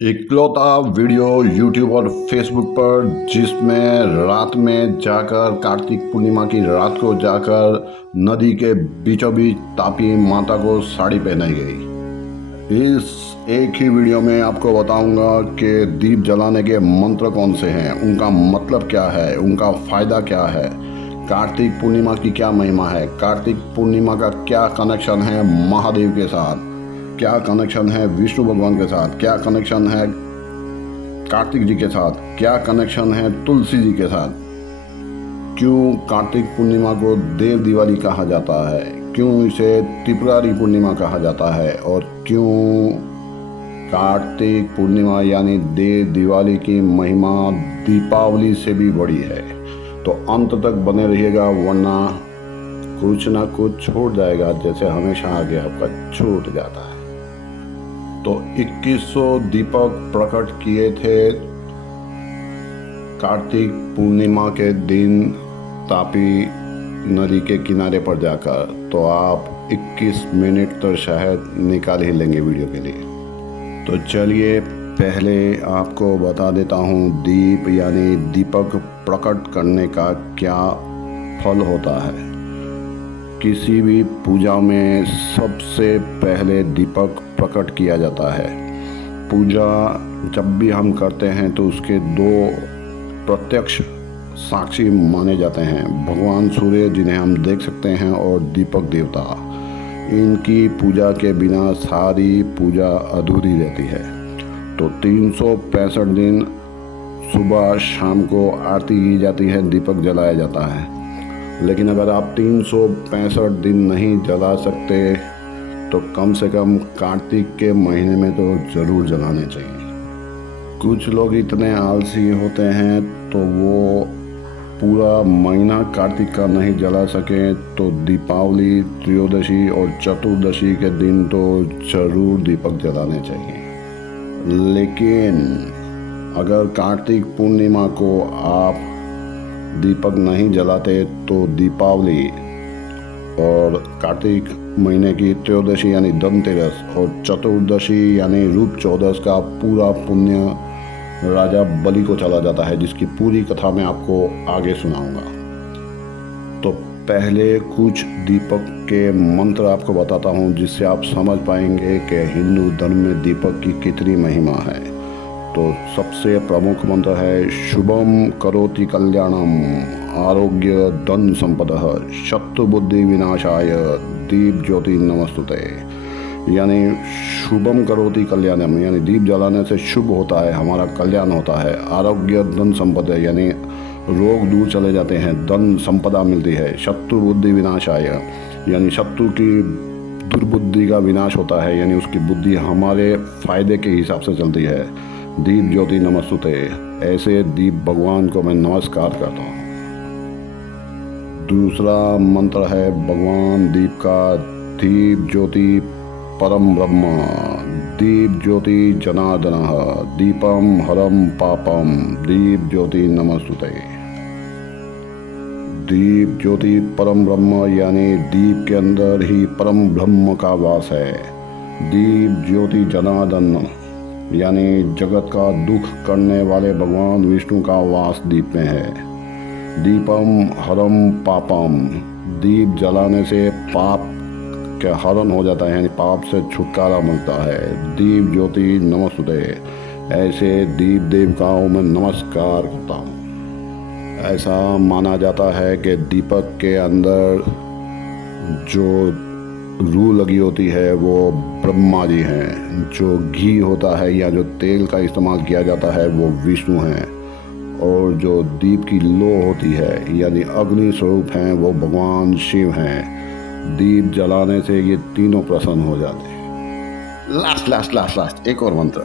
इकलौता video YouTube और Facebook पर जिसमें रात में जाकर कार्तिक पूर्णिमा की रात को जाकर नदी के बीचों बीच तापी माता को साड़ी पहनाई गई। इस एक ही वीडियो में आपको बताऊंगा कि दीप जलाने के मंत्र कौन से हैं, उनका मतलब क्या है, उनका फ़ायदा क्या है, कार्तिक पूर्णिमा की क्या महिमा है, कार्तिक पूर्णिमा का क्या कनेक्शन है महादेव के साथ, क्या कनेक्शन है विष्णु भगवान के साथ, क्या कनेक्शन है कार्तिक जी के साथ, क्या कनेक्शन है तुलसी जी के साथ, क्यों कार्तिक पूर्णिमा को देव दिवाली कहा जाता है, क्यों इसे त्रिपुरारी पूर्णिमा कहा जाता है और क्यों कार्तिक पूर्णिमा यानी देव दिवाली की महिमा दीपावली से भी बड़ी है। तो अंत तक बने रहिएगा, वरना कुछ ना कुछ छूट जाएगा, जैसे हमेशा आगे आपका छूट जाता है। तो 2100 दीपक प्रकट किए थे कार्तिक पूर्णिमा के दिन तापी नदी के किनारे पर जाकर। तो आप 21 मिनट तो शायद निकाल ही लेंगे वीडियो के लिए। तो चलिए पहले आपको बता देता हूँ दीप यानी दीपक प्रकट करने का क्या फल होता है। किसी भी पूजा में सबसे पहले दीपक प्रकट किया जाता है। पूजा जब भी हम करते हैं तो उसके दो प्रत्यक्ष साक्षी माने जाते हैं, भगवान सूर्य जिन्हें हम देख सकते हैं और दीपक देवता। इनकी पूजा के बिना सारी पूजा अधूरी रहती है। तो 365 दिन सुबह शाम को आरती की जाती है, दीपक जलाया जाता है। लेकिन अगर आप 365 दिन नहीं जला सकते तो कम से कम कार्तिक के महीने में तो ज़रूर जलाने चाहिए। कुछ लोग इतने आलसी होते हैं तो वो पूरा महीना कार्तिक का नहीं जला सके तो दीपावली, त्रयोदशी और चतुर्दशी के दिन तो ज़रूर दीपक जलाने चाहिए। लेकिन अगर कार्तिक पूर्णिमा को आप दीपक नहीं जलाते तो दीपावली और कार्तिक महीने की त्रयोदशी यानी धनतेरस और चतुर्दशी यानी रूप चौदस का पूरा पुण्य राजा बलि को चला जाता है, जिसकी पूरी कथा मैं आपको आगे सुनाऊंगा। तो पहले कुछ दीपक के मंत्र आपको बताता हूँ, जिससे आप समझ पाएंगे कि हिंदू धर्म में दीपक की कितनी महिमा है। तो सबसे प्रमुख मंत्र है शुभम करोति कल्याणम आरोग्य धन संपदः शत्रु बुद्धि विनाशाय दीप ज्योति नमस्तुते। यानी शुभम करोति कल्याणम यानी दीप जलाने से शुभ होता है, हमारा कल्याण होता है। आरोग्य धन संपदा यानी रोग दूर चले जाते हैं, धन संपदा मिलती है। शत्रु बुद्धि विनाशाय यानी शत्रु की दुर्बुद्धि का विनाश होता है, यानी उसकी बुद्धि हमारे फायदे के हिसाब से चलती है। दीप ज्योति नमस्तुते, ऐसे दीप भगवान को मैं नमस्कार करता हूँ। दूसरा मंत्र है भगवान दीप का, दीप ज्योति परम ब्रह्म, दीप ज्योति जनार्दन, दीपम हरम पापम, दीप ज्योति नमस्तुते। दीप ज्योति परम ब्रह्म यानी दीप के अंदर ही परम ब्रह्म का वास है। दीप ज्योति जनार्दन यानी जगत का दुख करने वाले भगवान विष्णु का वास दीप में है। दीपम हरम पापम, दीप जलाने से पाप का हरण हो जाता है, यानी पाप से छुटकारा मिलता है। दीप ज्योति नमस्तुते, ऐसे दीप देवताओं में नमस्कार करता हूँ। ऐसा माना जाता है कि दीपक के अंदर जो रूह लगी होती है वो ब्रह्मा जी हैं, जो घी होता है या जो तेल का इस्तेमाल किया जाता है वो विष्णु हैं, और जो दीप की लो होती है यानी अग्नि स्वरूप हैं वो भगवान शिव हैं। दीप जलाने से ये तीनों प्रसन्न हो जाते हैं। लास्ट लास्ट लास्ट लास्ट एक और मंत्र,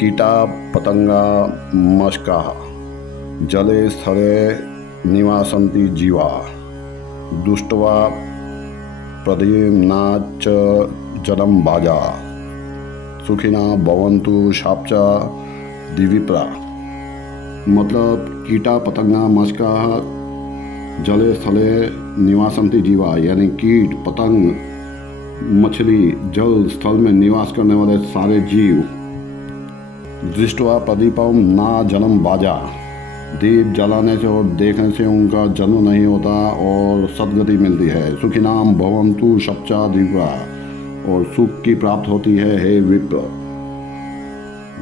कीटा पतंगा मशका जले स्थले निवासन्ति जीवा दुष्टवा प्रदीम्नाच जलम बाजा सुखिना भवन्तु शापचा दिविप्रा। मतलब कीटा पतंगा मशका जले स्थले निवासन्ति जीवा यानी कीट पतंग मछली जल स्थल में निवास करने वाले सारे जीव दृष्ट्वा प्रदीपम ना जन्म बाजा। दीप जलाने से और देखने से उनका जन्म नहीं होता और सदगति मिलती है। सुखिनाम भवन्तु शप्चा दीपा, और सुख की प्राप्त होती है हे विप्र।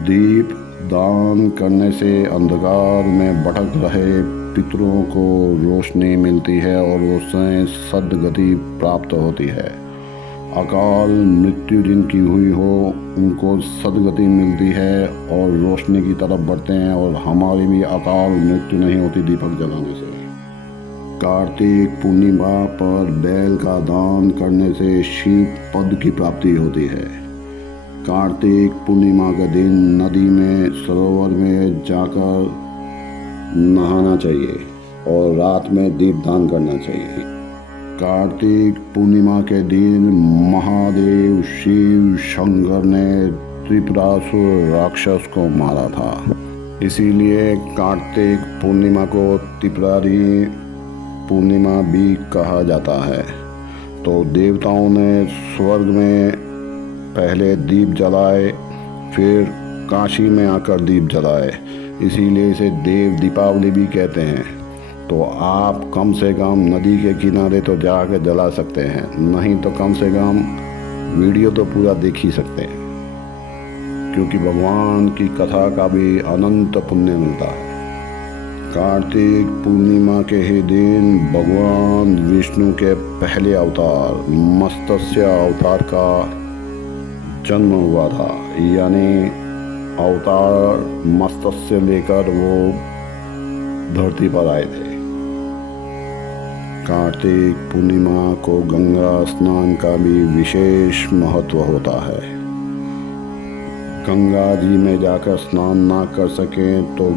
दीप दान करने से अंधकार में भटक रहे पितरों को रोशनी मिलती है और उससे सदगति प्राप्त होती है। अकाल मृत्यु जिनकी हुई हो उनको सदगति मिलती है और रोशनी की तरफ बढ़ते हैं, और हमारी भी अकाल मृत्यु नहीं होती दीपक जलाने से। कार्तिक पूर्णिमा पर बैल का दान करने से शिव पद की प्राप्ति होती है। कार्तिक पूर्णिमा के दिन नदी में सरोवर में जाकर नहाना चाहिए और रात में दीपदान करना चाहिए। कार्तिक पूर्णिमा के दिन महादेव शिव शंकर ने त्रिपुरासुर राक्षस को मारा था, इसीलिए कार्तिक पूर्णिमा को त्रिपुरारी पूर्णिमा भी कहा जाता है। तो देवताओं ने स्वर्ग में पहले दीप जलाए, फिर काशी में आकर दीप जलाए, इसीलिए इसे देव दीपावली भी कहते हैं। तो आप कम से कम नदी के किनारे तो जाकर जला सकते हैं, नहीं तो कम से कम वीडियो तो पूरा देख ही सकते हैं, क्योंकि भगवान की कथा का भी अनंत पुण्य मिलता है। कार्तिक पूर्णिमा के ही दिन भगवान विष्णु के पहले अवतार मत्स्य अवतार का जन्म हुआ था, यानी अवतार मत्स्य लेकर वो धरती पर आए थे। कार्तिक पूर्णिमा को गंगा स्नान का भी विशेष महत्व होता है। गंगा जी में जाकर स्नान ना कर सकें तो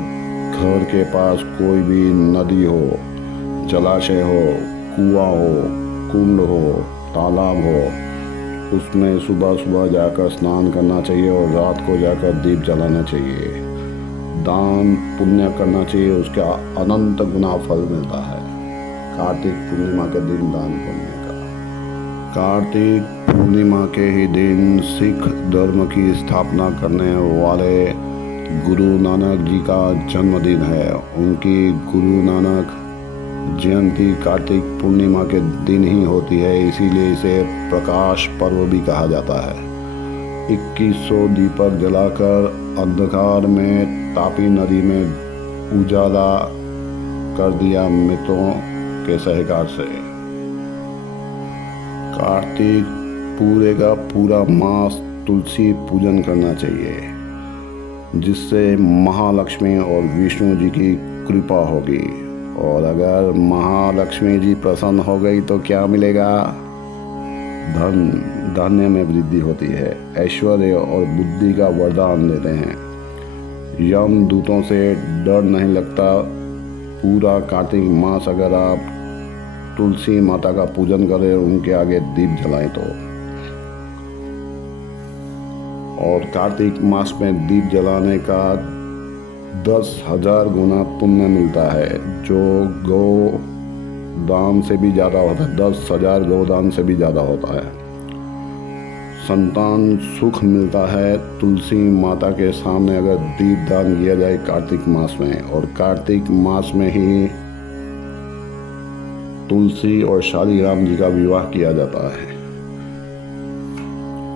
घर के पास कोई भी नदी हो, जलाशय हो, कुआं हो, कुंड हो, तालाब हो, उसमें सुबह सुबह जाकर स्नान करना चाहिए और रात को जाकर दीप जलाना चाहिए। दान पुण्य करना चाहिए, उसका अनंत गुना फल मिलता है कार्तिक पूर्णिमा के दिन दान पुण्य का। कार्तिक पूर्णिमा के ही दिन सिख धर्म की स्थापना करने वाले गुरु नानक जी का जन्मदिन है। उनकी गुरु नानक जयंती कार्तिक पूर्णिमा के दिन ही होती है, इसीलिए इसे प्रकाश पर्व भी कहा जाता है। 2100 दीपक जलाकर अंधकार में तापी नदी में उजाला कर दिया मित्रों के सहकार से। कार्तिक पूरे का पूरा मास तुलसी पूजन करना चाहिए, जिससे महालक्ष्मी और विष्णु जी की कृपा होगी। और अगर महालक्ष्मी जी प्रसन्न हो गई तो क्या मिलेगा? धन्य में वृद्धि होती है, ऐश्वर्य और बुद्धि का वरदान देते हैं। यम दूतों से डर नहीं लगता। पूरा कार्तिक मास अगर आप तुलसी माता का पूजन करें, उनके आगे दीप जलाएं तो, और कार्तिक मास में दीप जलाने का 10,000 गुना पुण्य मिलता है, जो गौ दान से भी ज़्यादा होता है। 10,000 गौदान से भी ज़्यादा होता है। संतान सुख मिलता है तुलसी माता के सामने अगर दीप दान किया जाए कार्तिक मास में। और कार्तिक मास में ही तुलसी और शालीग्राम जी का विवाह किया जाता है।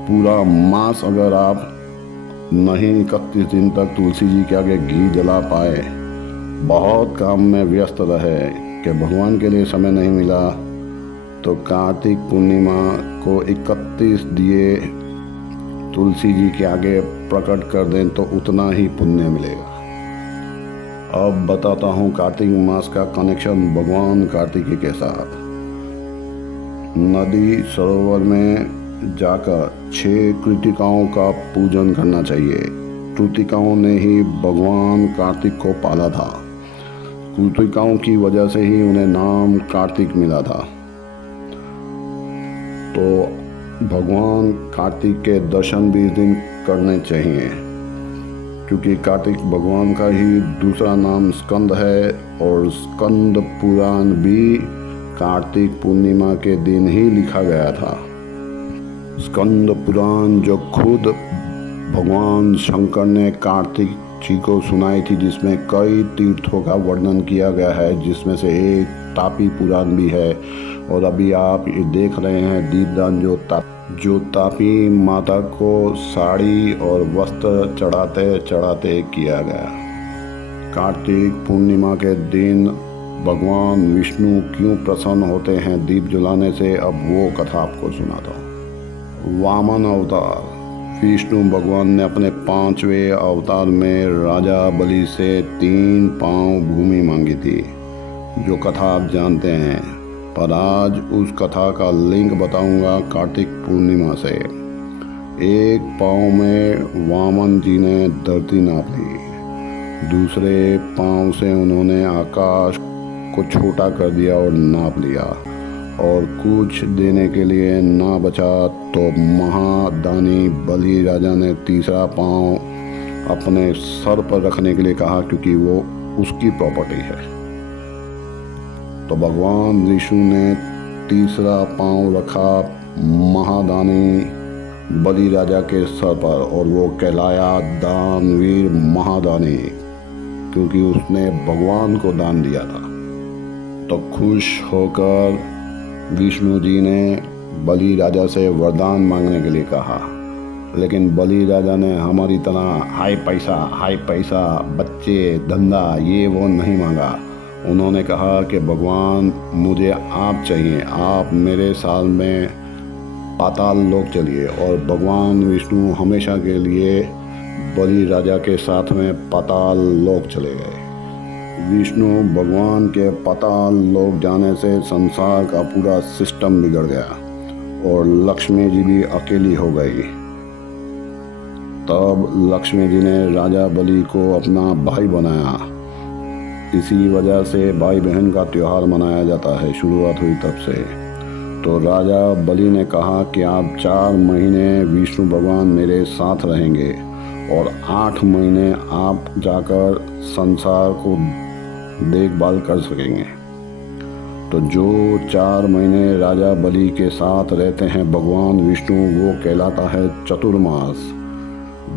पूरा मास अगर आप नहीं 31 दिन तक तुलसी जी के आगे घी जला पाए, बहुत काम में व्यस्त रहे कि भगवान के लिए समय नहीं मिला, तो कार्तिक पूर्णिमा को 31 दिए तुलसी जी के आगे प्रकट कर दें तो उतना ही पुण्य मिलेगा। अब बताता हूँ कार्तिक मास का कनेक्शन भगवान कार्तिकेय के साथ। नदी सरोवर में जाकर 6 कृतिकाओं का पूजन करना चाहिए। कृतिकाओं ने ही भगवान कार्तिक को पाला था। कृतिकाओं की वजह से ही उन्हें नाम कार्तिक मिला था। तो भगवान कार्तिक के दर्शन भी इस दिन करने चाहिए, क्योंकि कार्तिक भगवान का ही दूसरा नाम स्कंद है, और स्कंद पुराण भी कार्तिक पूर्णिमा के दिन ही लिखा गया था। स्कंद पुराण जो खुद भगवान शंकर ने कार्तिक जी को सुनाई थी, जिसमें कई तीर्थों का वर्णन किया गया है, जिसमें से एक तापी पुराण भी है। और अभी आप ये देख रहे हैं दीपदान जो तापी माता को साड़ी और वस्त्र चढ़ाते चढ़ाते किया गया। कार्तिक पूर्णिमा के दिन भगवान विष्णु क्यों प्रसन्न होते हैं दीप जलाने से, अब वो कथा आपको सुनाता हूँ। वामन अवतार। विष्णु भगवान ने अपने 5वें अवतार में राजा बलि से 3 पांव भूमि मांगी थी, जो कथा आप जानते हैं। पर आज उस कथा का लिंक बताऊंगा कार्तिक पूर्णिमा से। एक पांव में वामन जी ने धरती नाप ली, दूसरे पांव से उन्होंने आकाश को छोटा कर दिया और नाप लिया, और कुछ देने के लिए ना बचा तो महादानी बलि राजा ने तीसरा पांव अपने सर पर रखने के लिए कहा, क्योंकि वो उसकी प्रॉपर्टी है। तो भगवान विष्णु ने तीसरा पांव रखा महादानी बलि राजा के सर पर, और वो कहलाया दानवीर महादानी, क्योंकि उसने भगवान को दान दिया था। तो खुश होकर विष्णु जी ने बलि राजा से वरदान मांगने के लिए कहा, लेकिन बलि राजा ने हमारी तरह हाई पैसा बच्चे धंधा ये वो नहीं मांगा। उन्होंने कहा कि भगवान मुझे आप चाहिए, आप मेरे साल में पाताल लोक चलिए। और भगवान विष्णु हमेशा के लिए बलि राजा के साथ में पाताल लोक चले गए। विष्णु भगवान के पाताल लोक जाने से संसार का पूरा सिस्टम बिगड़ गया और लक्ष्मी जी भी अकेली हो गई। तब लक्ष्मी जी ने राजा बलि को अपना भाई बनाया। इसी वजह से भाई बहन का त्यौहार मनाया जाता है, शुरुआत हुई तब से। तो राजा बलि ने कहा कि आप 4 महीने विष्णु भगवान मेरे साथ रहेंगे और 8 महीने आप जाकर संसार को देखभाल कर सकेंगे। तो जो 4 महीने राजा बलि के साथ रहते हैं भगवान विष्णु, वो कहलाता है चतुर्मास।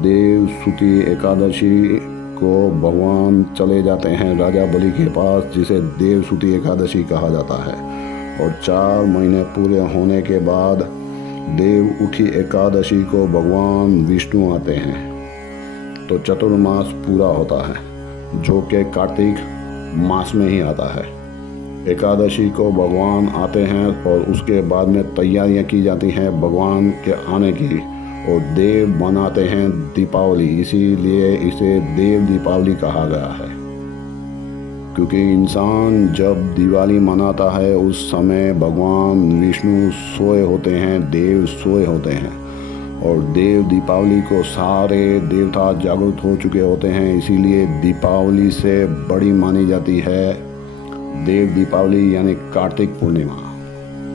देव सुती एकादशी को भगवान चले जाते हैं राजा बलि के पास, जिसे देव सुती एकादशी कहा जाता है। और 4 महीने पूरे होने के बाद देव उठी एकादशी को भगवान विष्णु आते हैं। तो चतुर्मास पूरा होता है, जो कि कार्तिक मास में ही आता है। एकादशी को भगवान आते हैं और उसके बाद में तैयारियां की जाती हैं भगवान के आने की, और देव मनाते हैं दीपावली। इसीलिए इसे देव दीपावली कहा गया है, क्योंकि इंसान जब दिवाली मनाता है उस समय भगवान विष्णु सोए होते हैं, देव सोए होते हैं, और देव दीपावली को सारे देवता जागृत हो चुके होते हैं। इसीलिए दीपावली से बड़ी मानी जाती है देव दीपावली, यानी कार्तिक पूर्णिमा।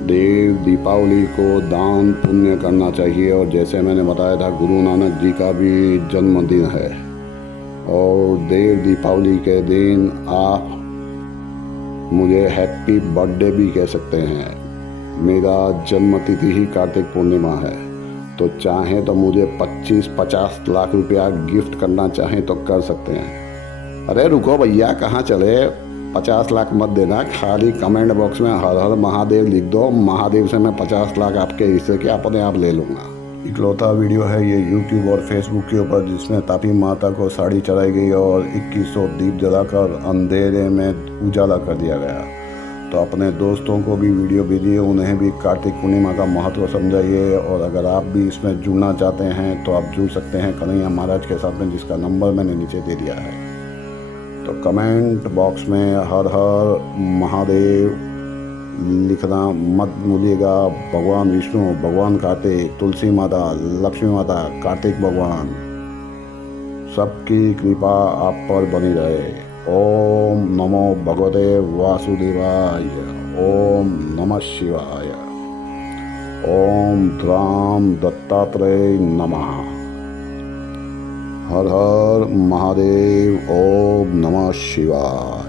देव दीपावली को दान पुण्य करना चाहिए। और जैसे मैंने बताया था, गुरु नानक जी का भी जन्मदिन है, और देव दीपावली के दिन आप मुझे हैप्पी बर्थडे भी कह सकते हैं। मेरा जन्म तिथि ही कार्तिक पूर्णिमा है। तो चाहें तो मुझे 25-50 लाख रुपया गिफ्ट करना चाहें तो कर सकते हैं। अरे रुको भैया, कहाँ चले? 50 लाख मत देना, खाली कमेंट बॉक्स में हर हर महादेव लिख दो। महादेव से मैं 50 लाख आपके हिस्से के अपने आप ले लूँगा। इकलौता वीडियो है ये यूट्यूब और फेसबुक के ऊपर, जिसमें तापी माता को साड़ी चढ़ाई गई और 2100 दीप जलाकर अंधेरे में उजाला कर दिया गया। तो अपने दोस्तों को भी वीडियो भेजिए, उन्हें भी कार्तिक पूर्णिमा का महत्व समझाइए। और अगर आप भी इसमें जुड़ना चाहते हैं तो आप जुड़ सकते हैं कन्हैया महाराज के साथ में, जिसका नंबर मैंने नीचे दे दिया है। तो कमेंट बॉक्स में हर हर महादेव लिखना मत भूलिएगा। भगवान विष्णु, भगवान कार्तिक, तुलसी माता, लक्ष्मी माता, कार्तिक भगवान, सबकी कृपा आप पर बनी रहे। ओम नमो भगवते वासुदेवाय। ओम नमः शिवाय। ओम राम दत्तात्रेय नमः। हर हर महादेव। ओम नमः शिवाय।